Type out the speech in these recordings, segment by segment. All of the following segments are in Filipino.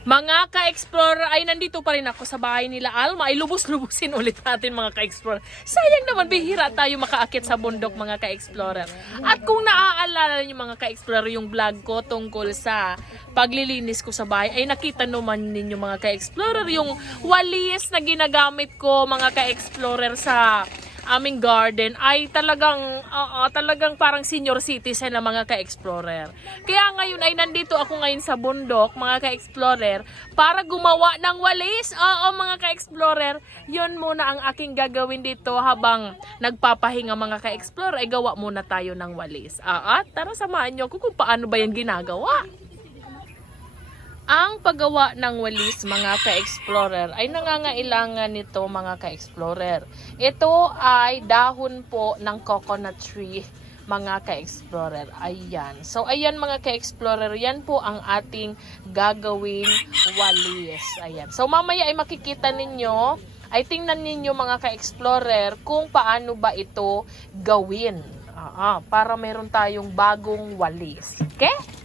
Mga ka-explorer, ay nandito pa rin ako sa bahay nila Alma. Ay lubos-lubusin ulit natin mga ka-explorer. Sayang naman, bihira tayo makaakit sa bundok mga ka-explorer. At kung naaalala niyo mga ka-explorer yung vlog ko tungkol sa paglilinis ko sa bahay, ay nakita naman ninyo mga ka-explorer yung walis na ginagamit ko mga ka-explorer sa aming garden ay talagang parang senior citizen na mga ka-explorer. Kaya ngayon ay nandito ako ngayon sa bundok mga ka-explorer para gumawa ng walis. Oo mga ka-explorer, yun muna ang aking gagawin dito habang nagpapahinga mga ka-explorer ay gawa muna tayo ng walis. At tara samahan nyo kung paano ba yan ginagawa. Ang paggawa ng walis mga ka-explorer ay nangangailangan nito mga ka-explorer. Ito ay dahon po ng coconut tree mga ka-explorer. Ayan. So ayan mga ka-explorer, yan po ang ating gagawing walis. Ayan. So mamaya ay makikita ninyo, ay tingnan ninyo mga ka-explorer kung paano ba ito gawin. Para meron tayong bagong walis. Okay?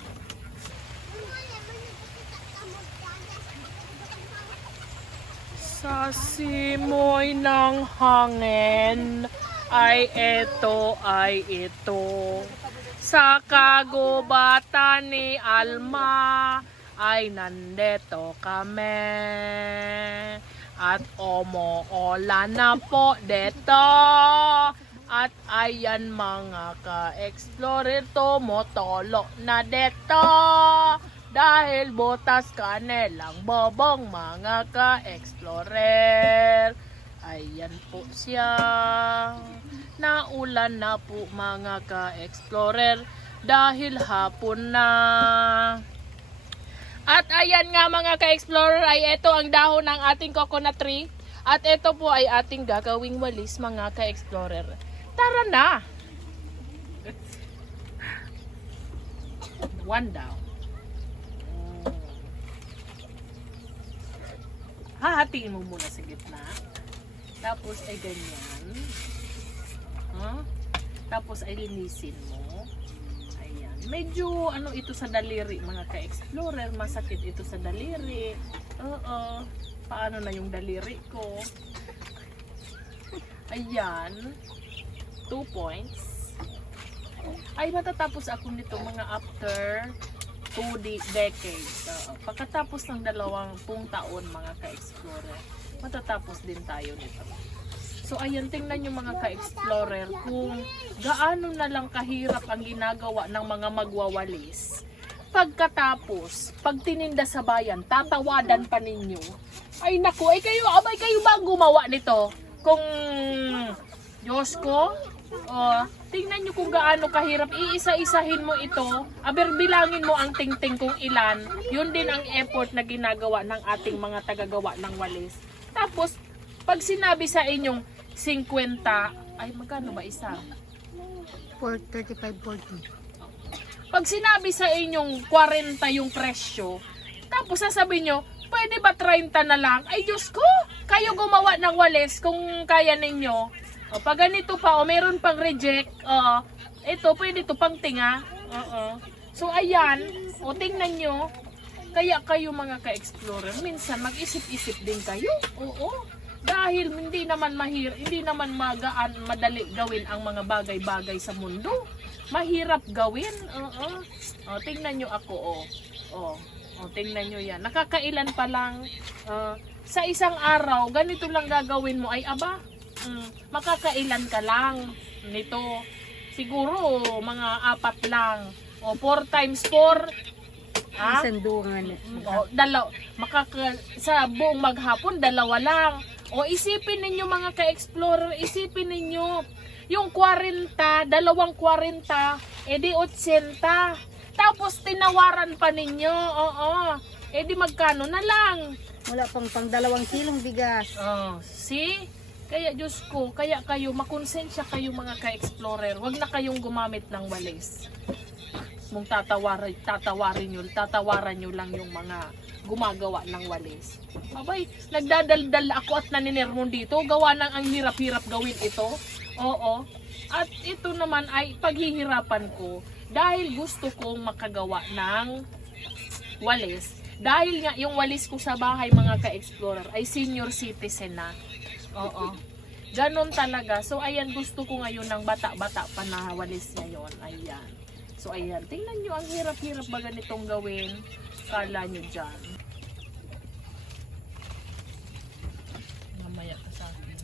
Sa simoy ng hangin ay ito. Sa kagubatan ni Alma ay nandito kami. At umuulan na po dito. At ayan mga ka-explorer, tumutulog na dito. Dahil butas kanelang bobong mga ka-explorer. Ayan po siya. Naulan na po mga ka-explorer dahil hapon na. At ayan nga mga ka-explorer, ay ito ang dahon ng ating coconut tree. At ito po ay ating gagawing walis mga ka-explorer. Tara na! One down. Hahatiin mo muna sa gitna. Tapos ay ganyan. Tapos ay linisin mo. Ayan. Medyo ano ito sa daliri mga ka-explorer. Masakit ito sa daliri. Paano na yung daliri ko? Ayan. 2 points. Ay matatapos ako nito mga after 2 decades. Pagkatapos ng 20 taon mga ka-explorer, matatapos din tayo nito. So ayun, tingnan nyo mga ka-explorer kung gaano na lang kahirap ang ginagawa ng mga magwawalis. Pagkatapos, pag tininda sa bayan, tatawadan pa ninyo. Ay naku, kayo ba ang gumawa nito? Kung Diyos ko, tingnan nyo kung gaano kahirap. Iisa-isahin mo ito. Bilangin mo ang tingting kung ilan. Yun din ang effort na ginagawa ng ating mga tagagawa ng walis. Tapos, pag sinabi sa inyong 50, ay magkano ba isa? 35-40. Pag sinabi sa inyong 40 yung presyo, tapos sasabihin nyo, pwede ba 30 na lang? Ay Diyos ko, kayo gumawa ng walis kung kaya ninyo. Pag ganito pa, meron pang reject, ito, pwede ito pang tinga. So, ayan, tingnan nyo, kaya kayo mga ka-explorer, minsan mag-isip-isip din kayo. Dahil hindi naman madali gawin ang mga bagay-bagay sa mundo. Mahirap gawin. Tingnan nyo ako, tingnan nyo yan. Nakakailan pa lang, sa isang araw, ganito lang gagawin mo, ay aba, makakailan ka lang nito. Siguro mga 4 lang. 4 times 4. Sandungan. Sa buong maghapon, 2 lang. Isipin ninyo mga ka-explorer, isipin ninyo. Yung 40, 240, edi 80. Tapos tinawaran pa ninyo. Edi magkano na lang. Wala pang 2 kilong bigas. See? Kaya Diyos ko, kaya kayo, makonsensya kayo mga ka-explorer. Huwag na kayong gumamit ng walis. Kung tatawaran nyo lang yung mga gumagawa ng walis. Abay, nagdadaldal ako at naninermon dito. Gawa nang ang hirap-hirap gawin ito. At ito naman ay paghihirapan ko dahil gusto kong makagawa ng walis. Dahil nga yung walis ko sa bahay mga ka-explorer ay senior citizen na. Oo. Ganon talaga. So ayan, gusto ko ngayon ng bata-bata pa na walis ngayon. Ayan. So ayan, tingnan nyo ang hirap-hirap ba ganitong gawin. Kala nyo dyan. Mamaya ka sa akin.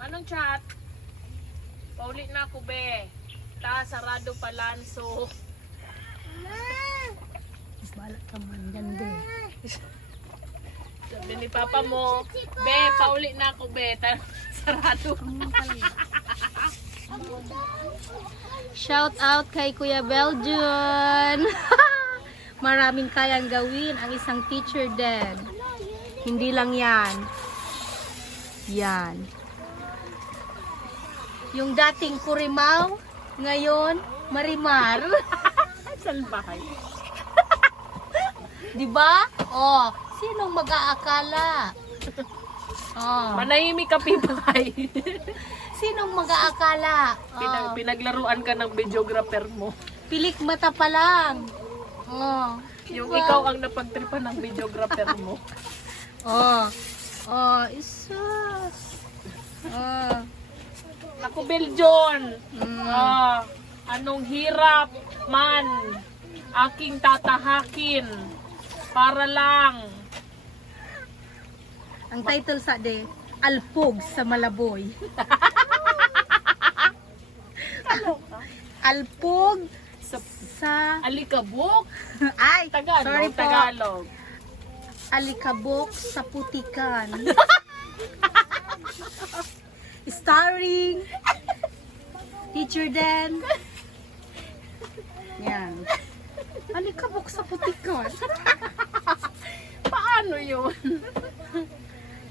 Anong chat? Paulit na ako, be. Sarado pa lanso. Balak ka man yan, be. Sabi ni papa mo, be, paulit na ako, be. Sarado. Shout out kay Kuya Belgian. Maraming kayang gawin ang isang teacher din. Hindi lang yan. Yan. Yung dating Kurimaw, ngayon Marimar. Salbahay. Di ba? Oh, sinong mag-aakala? Oh, Manahimik ka, pipay. sinong mag-aakala? Oh, Pinaglaruan ka ng videographer mo. pilik mata pa lang. Oh, Yung diba? ikaw ang napagtripan ng videographer mo. Oh, oh, isus. Oh, Ako, Beljon. mm. Anong hirap man aking tatahakin para lang. Ang title sa de, Alpog sa Malaboy. Alpog Sa sa alikabok. ay, Tagalog. sorry po. Tagalog. Alikabok sa Putikan. Starring Teacher Dan. Yan. Alikabok sa Putikan. Paano yun?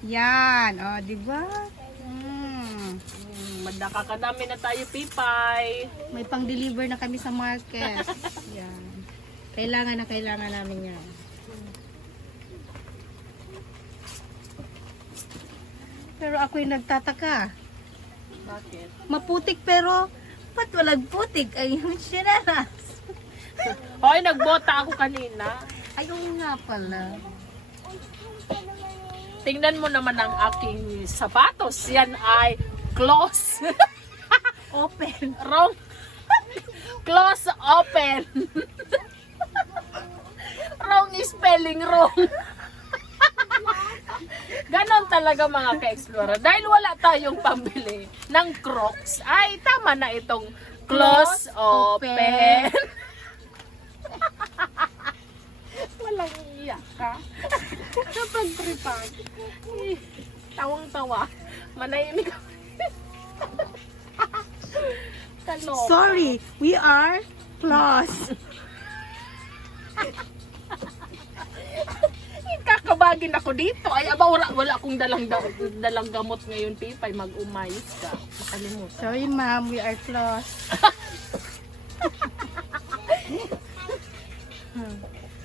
Yan, oh, di ba? Madakakadami na tayo, pipay. May pang-deliver na kami sa market. Yan. Kailangan na kailangan namin yan. Pero ako'y nagtataka. Bakit? Maputik pero ba't walang putik? Ay, sinaras. Hoy, nagbota ako kanina. Ay, oo nga pala. Tingnan mo naman ang aking sapatos. Yan ay close. Open. Wrong. Close open. Wrong spelling, wrong. Ganon talaga mga ka-explorer. Dahil wala tayong pambili ng Crocs, ay tama na itong close open. Walang iyak ka. Kapag tripag. Tawang-tawa. Manahimik ka. Kaloka. Sorry, we are close. Kakabagin ako dito. Ay, aba, wala akong dalang gamot ngayon, Pipay. Mag-umayos ka. Nakalimutan. Sorry, ma'am, we are close.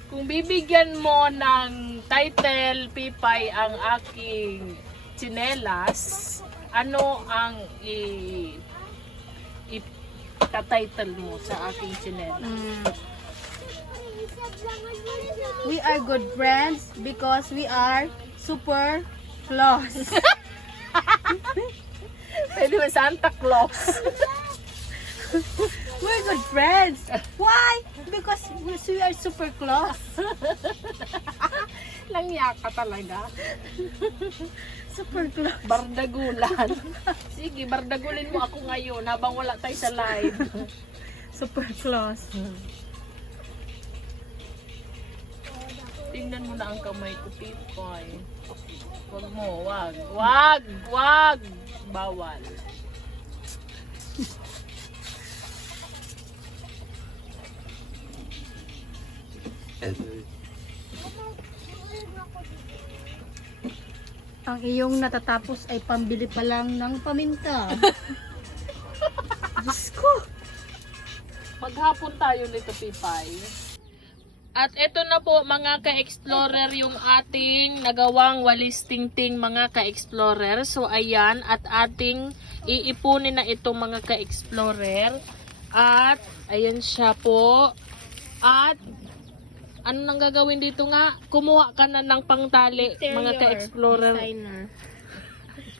Kung bibigyan mo ng title, Pipay, ang aking tsinelas, ano ang i-title mo sa aking tsinelas? We are good friends because we are super close. Pwede mo Santa Claus. We're good friends. Why? Because we are super close. Langya ka talaga. Super close. Bardagulan. Sige, bardagulin mo ako ngayon habang wala tayo sa live. Super close. Tingnan mo na ang kamay ko, Pipay. Wag mo, wag. Wag! Wag! Bawal. Ang iyong natatapos ay pambili pa lang ng paminta. Diyos ko. Maghapon tayo nito, Pipay. At ito na po mga ka-explorer yung ating nagawang walis tingting mga ka-explorer. So ayan, at ating iipunin na ito mga ka-explorer. At ayan siya po. At ano nang gagawin dito nga? Kumuha ka na ng pangtali mga ka-explorer. Designer.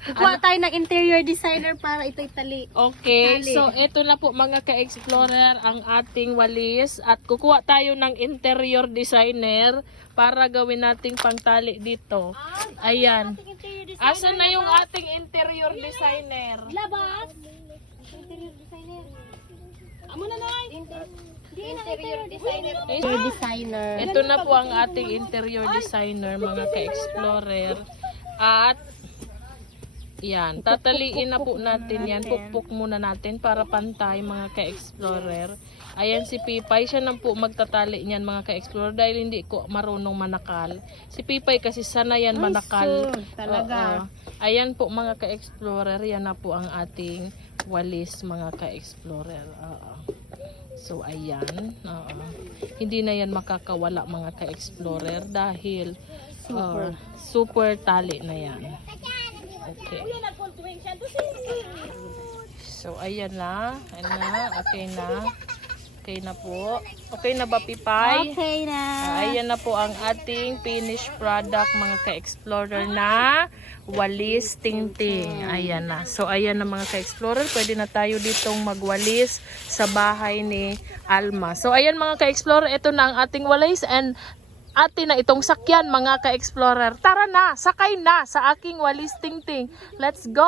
Kukuha tayo ng interior designer para ito itali. Okay, Tali. so ito na po mga ka-explorer ang ating walis at kukuha tayo ng interior designer para gawin nating pangtali dito. Ayan. Asan na yung ating interior designer? Labas! Interior designer. Amo na lang! Interior designer. Interior designer. Ito na po ang ating interior designer mga ka-explorer. At yan, tataliin na po natin yan. Pukpuk muna natin para pantay mga ka-explorer. Ayan si Pipay, siya nang po magtatali niyan mga ka-explorer dahil hindi ko marunong manakal. Si Pipay kasi sana yan manakal. Talaga. Oo. Ayan po mga ka-explorer, yan na po ang ating walis mga ka-explorer. Oo. So ayan, hindi na yan makakawala mga ka-explorer dahil super tali na yan. Okay. So ayan na, okay na. Okay na po. Okay na ba, Pipay? Okay na. Ayan na po ang ating finished product mga ka-explorer na walis tingting. Ayan na. So ayan na mga ka-explorer, pwede na tayo ditong magwalis sa bahay ni Alma. So ayan mga ka-explorer, ito na ang ating walis and atin na itong sakyan mga ka-explorer. Tara na, sakay na sa aking walis tingting. Let's go!